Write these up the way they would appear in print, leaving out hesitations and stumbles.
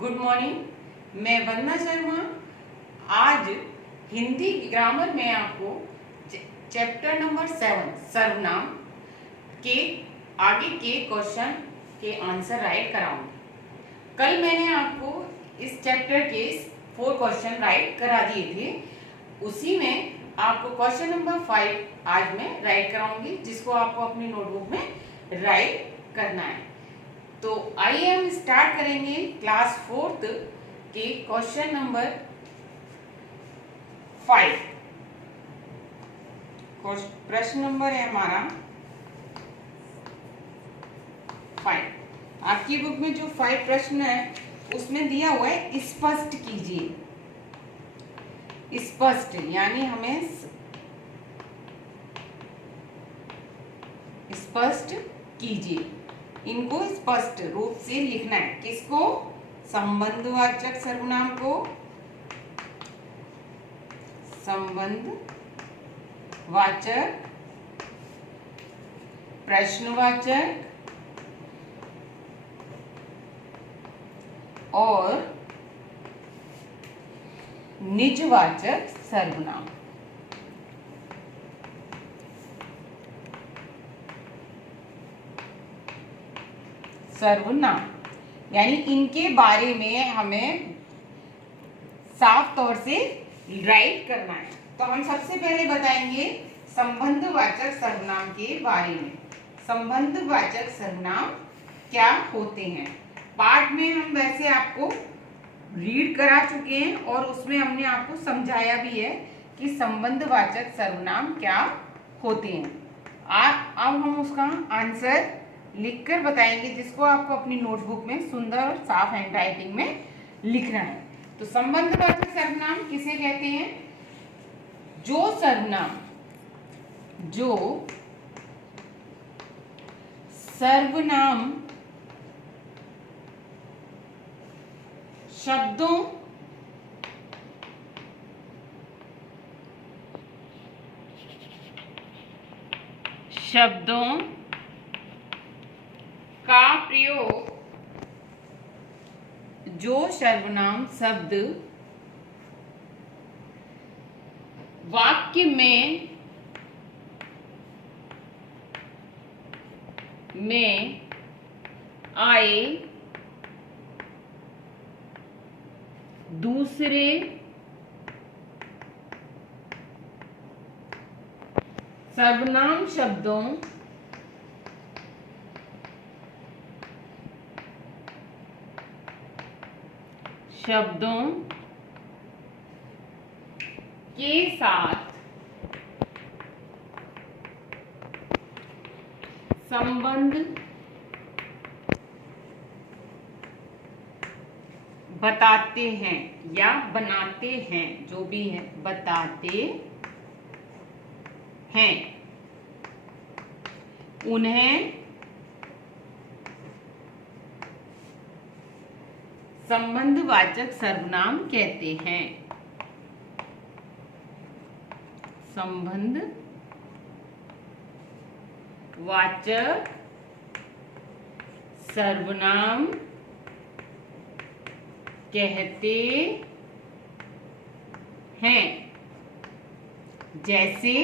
Good morning. मैं वंदना शर्मा आज Hindi grammar में आपको चैप्टर नंबर 7 सर्वनाम के आगे के क्वेश्चन के आंसर राइट कराऊंगी। कल मैंने आपको इस चैप्टर के 4 क्वेश्चन राइट करा दिए थे, उसी में आपको क्वेश्चन नंबर 5 आज मैं राइट कराऊंगी, जिसको आपको अपनी नोटबुक में राइट करना है। तो आइए हम स्टार्ट करेंगे क्लास 4th के क्वेश्चन नंबर 5। प्रश्न नंबर है हमारा 5। आपकी बुक में जो 5 प्रश्न है उसमें दिया हुआ है स्पष्ट कीजिए। स्पष्ट यानी हमें स्पष्ट कीजिए, इनको स्पष्ट रूप से लिखना है। किसको? संबंधवाचक सर्वनाम को संबंधवाचक, प्रश्नवाचक और निजवाचक सर्वनाम। सर्वनाम यानी इनके बारे में हमें साफ तौर से राइट करना है। तो हम सबसे पहले बताएंगे संबंधवाचक सर्वनाम के बारे में। संबंधवाचक सर्वनाम क्या होते हैं? पाठ में हम वैसे आपको रीड करा चुके हैं और उसमें हमने आपको समझाया भी है कि संबंधवाचक सर्वनाम क्या होते हैं। अब हम उसका आंसर लिखकर बताएंगे, जिसको आपको अपनी नोटबुक में सुंदर और साफ हैंडराइटिंग में लिखना है। तो संबंधवाचक सर्वनाम किसे कहते हैं? जो सर्वनाम शब्दों का प्रयोग, जो सर्वनाम शब्द वाक्य में आए दूसरे सर्वनाम शब्दों के साथ संबंध बताते हैं या बनाते हैं, जो भी है बताते हैं, उन्हें संबंधवाचक सर्वनाम कहते हैं। संबंधवाचक सर्वनाम कहते हैं। जैसे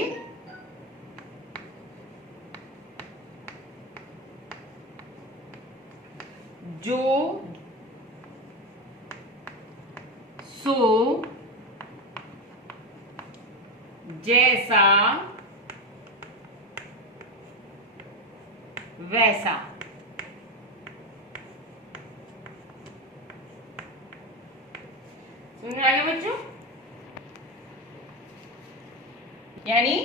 जो, सो, जैसा, वैसा। समझ में आ गया बच्चों? यानी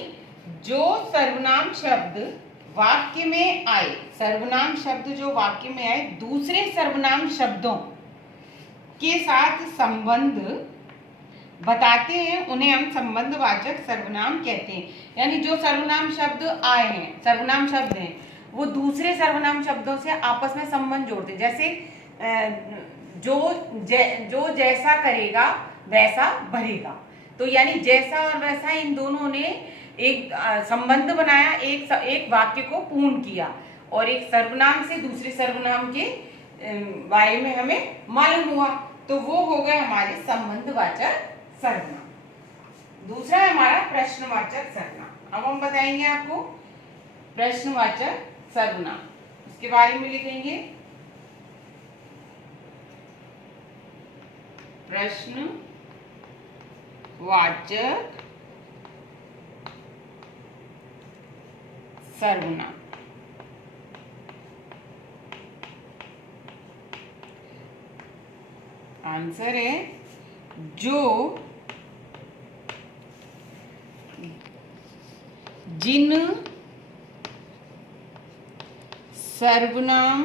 जो सर्वनाम शब्द वाक्य में आए, सर्वनाम शब्द जो वाक्य में आए दूसरे सर्वनाम शब्दों के साथ संबंध बताते हैं, उन्हें हम संबंधवाचक सर्वनाम कहते हैं। यानी जो सर्वनाम शब्द आए हैं, सर्वनाम शब्द हैं, वो दूसरे सर्वनाम शब्दों से आपस में संबंध जोड़ते हैं। जैसे जो जैसा करेगा वैसा भरेगा, तो यानी जैसा और वैसा इन दोनों ने एक संबंध बनाया, एक वाक्य को पूर्ण किया और एक सर्वनाम से दूसरे सर्वनाम के बारे में हमें मालूम हुआ, तो वो हो गए हमारे संबंधवाचक सर्वनाम। दूसरा है हमारा प्रश्नवाचक सर्वनाम। अब हम बताएंगे आपको प्रश्नवाचक सर्वनाम, उसके बारे में लिखेंगे प्रश्नवाचक सर्वनाम। आंसर है जो जिन सर्वनाम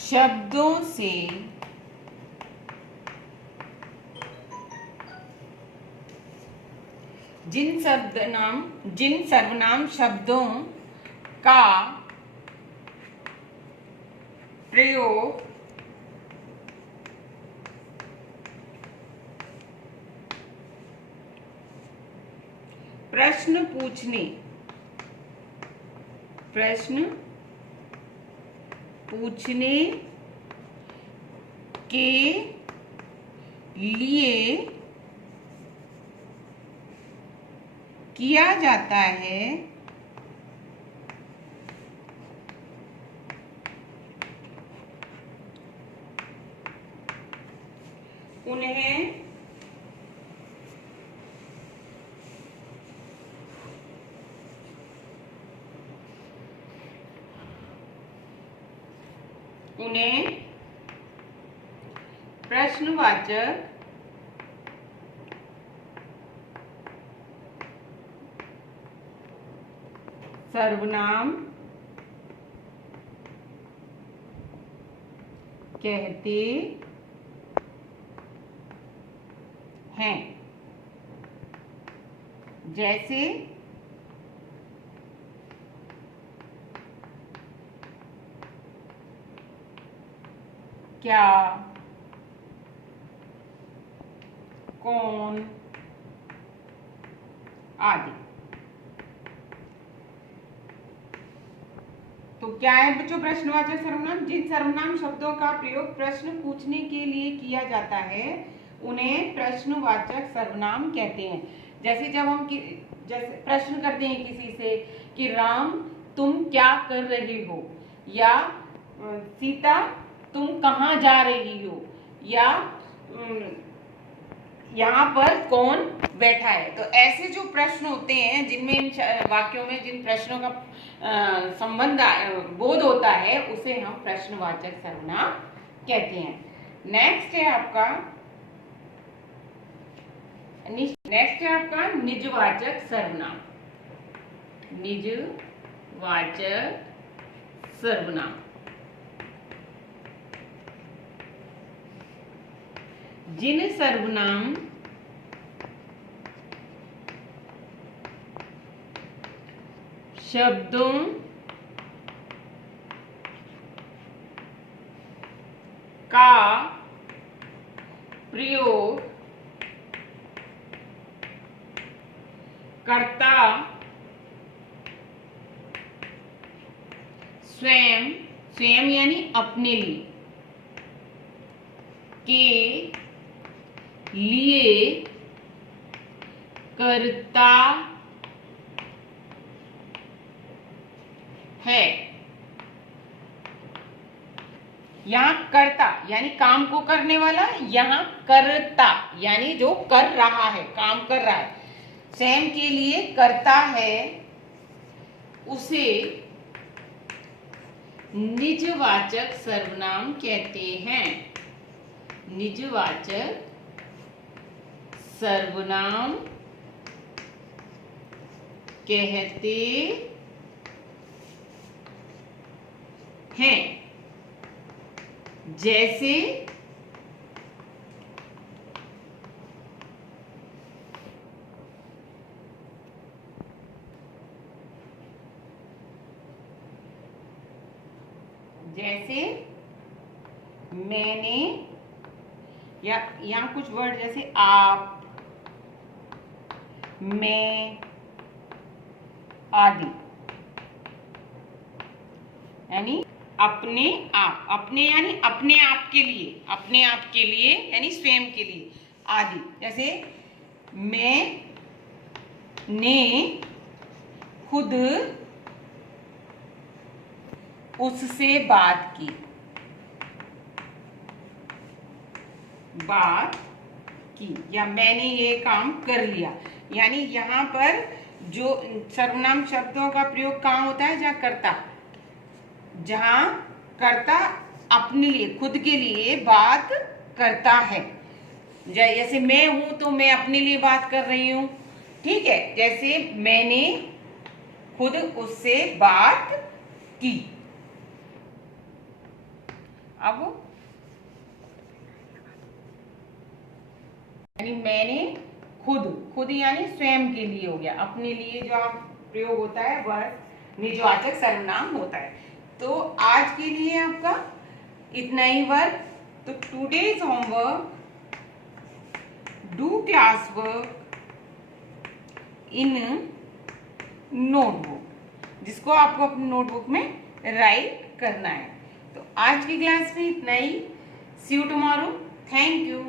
शब्दों से जिन सर्वनाम शब्दों का प्रयोग प्रश्न पूछने के लिए किया जाता है, उन्हें प्रश्नवाचक सर्वनाम कहते हैं। जैसे क्या, कौन आदि। तो क्या है बच्चों प्रश्नवाचक सर्वनाम? जिन सर्वनाम शब्दों का प्रयोग प्रश्न पूछने के लिए किया जाता है उन्हें प्रश्नवाचक सर्वनाम कहते हैं। जैसे जब हम जैसे प्रश्न करते हैं किसी से कि राम तुम क्या कर रहे हो, या सीता तुम कहाँ जा रही हो, या यहाँ पर कौन बैठा है। तो ऐसे जो प्रश्न होते हैं जिनमें इन वाक्यों में जिन प्रश्नों का संबंध बोध होता है उसे हम प्रश्नवाचक सर्वनाम कहते हैं। नेक्स्ट है आपका निजवाचक सर्वनाम। निजवाचक सर्वनाम जिन सर्वनाम शब्दों का प्रयोग कर्ता स्वयं यानी अपने लिए करता है। यहाँ कर्ता यानी काम को करने वाला, यहाँ करता यानी जो कर रहा है, काम कर रहा है, स्वयं के लिए करता है, उसे निजवाचक सर्वनाम कहते हैं। निजवाचक सर्वनाम कहते हैं। जैसे मैंने, या यहाँ कुछ वर्ड जैसे आप, मैं आदि, यानी अपने आप, अपने यानी अपने आप के लिए, अपने आप के लिए यानी स्वयं के लिए आदि। जैसे मैं ने खुद उससे बात की, या मैंने ये काम कर लिया। यानी यहाँ पर जो सर्वनाम शब्दों का प्रयोग कहाँ होता है? जहाँ कर्ता अपने लिए, खुद के लिए बात करता है। जैसे मैं हूं तो मैं अपने लिए बात कर रही हूं, ठीक है। जैसे मैंने खुद उससे बात की। अब यानी मैंने खुद यानी स्वयं के लिए हो गया, अपने लिए जो प्रयोग होता है वह निजवाचक सर्वनाम होता है। तो आज के लिए आपका इतना ही वर्क। तो today's homework, do class work in notebook, जिसको आपको अपनी नोटबुक में राइट करना है। तो आज की क्लास में इतना ही। सी यू टुमारो। Thank you.